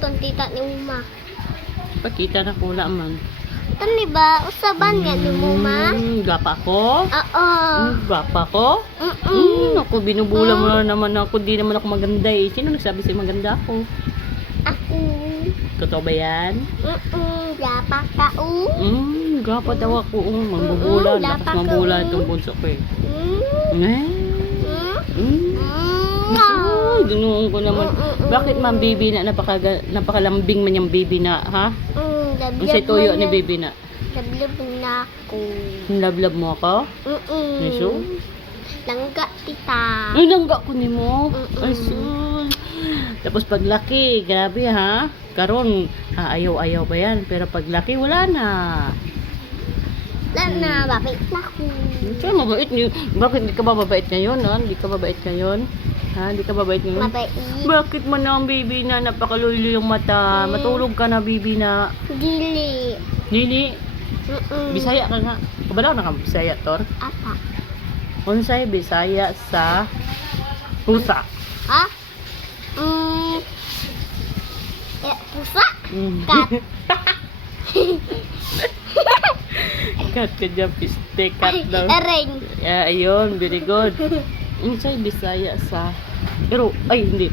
ton tita ni Uma. Pakita na pula man. Tani ba usaban nga ni Uma? Gapa ko? Oo. Gapa ko? Ako, binubula mo na naman ako. Di naman ako maganda eh. Sino nagsabi sa'yo maganda ako? Ako. Totoo ba yan? Dapat ka Gapa daw ako. Mambubula. Lakas dapat ka, mambula itong bunso ko eh. Ginuong ko naman. Bakit ma'am baby na napakalambing man yung baby na, ha? Ang say tuyo ni baby na. Lablab na ako. Lablab mo ako? Niso? Langga tita. Ay, langga ko ni mo. Ay, sus. Tapos paglaki, grabe ha. Karon, ayaw-ayaw pa yan. Pero paglaki, wala na. Wala na, bakit na ako? Siya, mabait niyo. Bakit di ka ba mabait ngayon, ha? Di ka mabait ngayon? Ha? Di ka mabait ngayon? Mabait. Bakit man na ang baby na napakaluylo yung mata? Matulog ka na, baby na. Dili. Nini, Bisaya ka nga. Kabalaw na ka Bisaya, Tor? Apa? Unsay Bisaya sa pusa? Ha? Pusa? Kat. Kat ka dyan, piste, kat daw. Ring. Yeah, ayun, very good. Unsay Bisaya sa... Pero, ay, hindi.